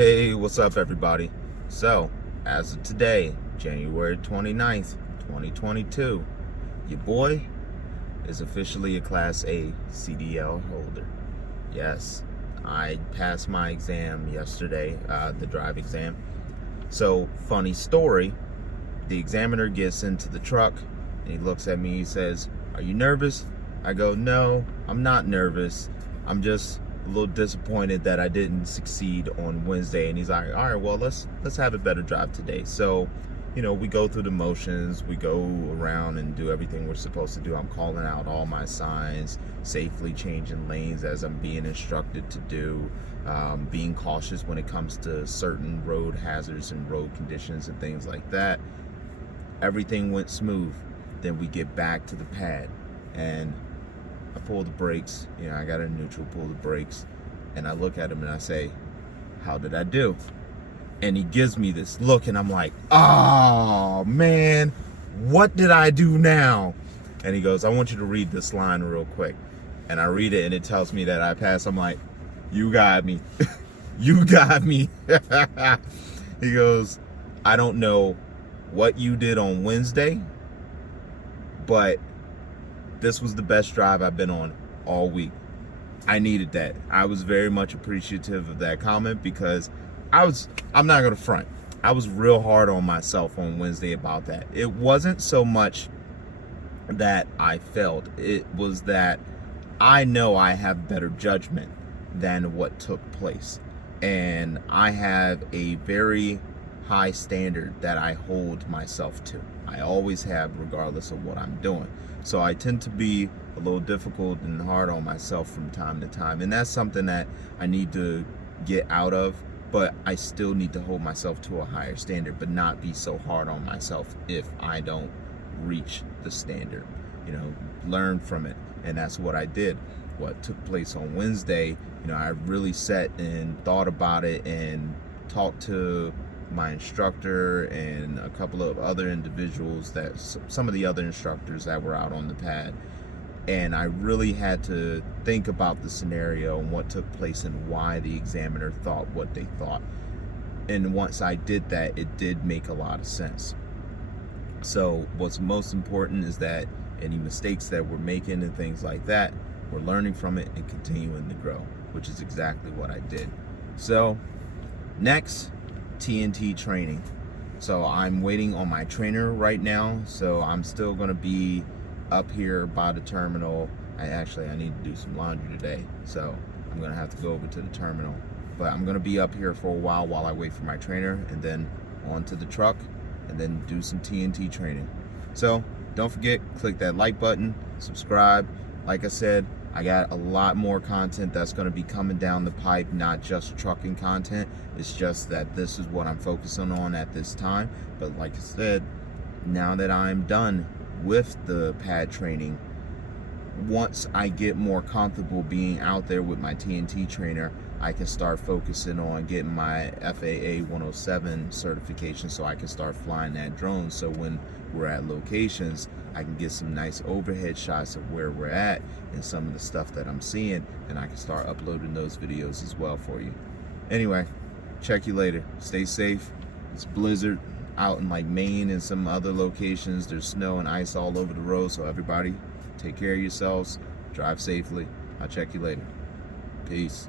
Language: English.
Hey, what's up everybody? So, as of today, January 29th, 2022, your boy is officially a Class A CDL holder. Yes, I passed my exam yesterday, the drive exam. So, funny story, the examiner gets into the truck and he looks at me, he says, "Are you nervous?" I go, "No, I'm not nervous. I'm just a little disappointed that I didn't succeed on Wednesday." And he's like, "All right, well, let's have a better drive today." So, we go through the motions, we go around and do everything we're supposed to do. I'm calling out all my signs, safely changing lanes as I'm being instructed to do, being cautious when it comes to certain road hazards and road conditions and things like that. Everything went smooth. Then we get back to the pad and I pull the brakes, I got a neutral, pull the brakes, and I look at him and I say, "How did I do?" And he gives me this look and I'm like, "Oh man, what did I do now?" And he goes, "I want you to read this line real quick." And I read it and it tells me that I passed. I'm like, "You got me." You got me. He goes, "I don't know what you did on Wednesday, but this was the best drive I've been on all week." I needed that. I was very much appreciative of that comment because I'm not gonna front, I was real hard on myself on Wednesday about that. It wasn't so much that I failed, it was that I know I have better judgment than what took place. And I have a very high standard that I hold myself to. I always have, regardless of what I'm doing. So I tend to be a little difficult and hard on myself from time to time. And that's something that I need to get out of, but I still need to hold myself to a higher standard, but not be so hard on myself if I don't reach the standard. Learn from it. And that's what I did. What took place on Wednesday, I really sat and thought about it and talked to my instructor and a couple of other individuals, that some of the other instructors that were out on the pad, and I really had to think about the scenario and what took place and why the examiner thought what they thought. And once I did that, it did make a lot of sense. So what's most important is that any mistakes that we're making and things like that, we're learning from it and continuing to grow, which is exactly what I did. So next, TNT training. So I'm waiting on my trainer right now. So I'm still gonna be up here by the terminal. I need to do some laundry today, so I'm gonna have to go over to the terminal. But I'm gonna be up here for a while I wait for my trainer, and then onto the truck, and then do some TNT training. So don't forget, click that like button, subscribe. Like I said, I got a lot more content that's going to be coming down the pipe, not just trucking content. It's just that this is what I'm focusing on at this time. But like I said, now that I'm done with the pad training, once I get more comfortable being out there with my TNT trainer, I can start focusing on getting my FAA 107 certification so I can start flying that drone. So when we're at locations, I can get some nice overhead shots of where we're at and some of the stuff that I'm seeing, and I can start uploading those videos as well for you. Anyway, check you later. Stay safe. It's blizzard out in like Maine and some other locations. There's snow and ice all over the road, so everybody take care of yourselves, drive safely. I'll check you later. Peace.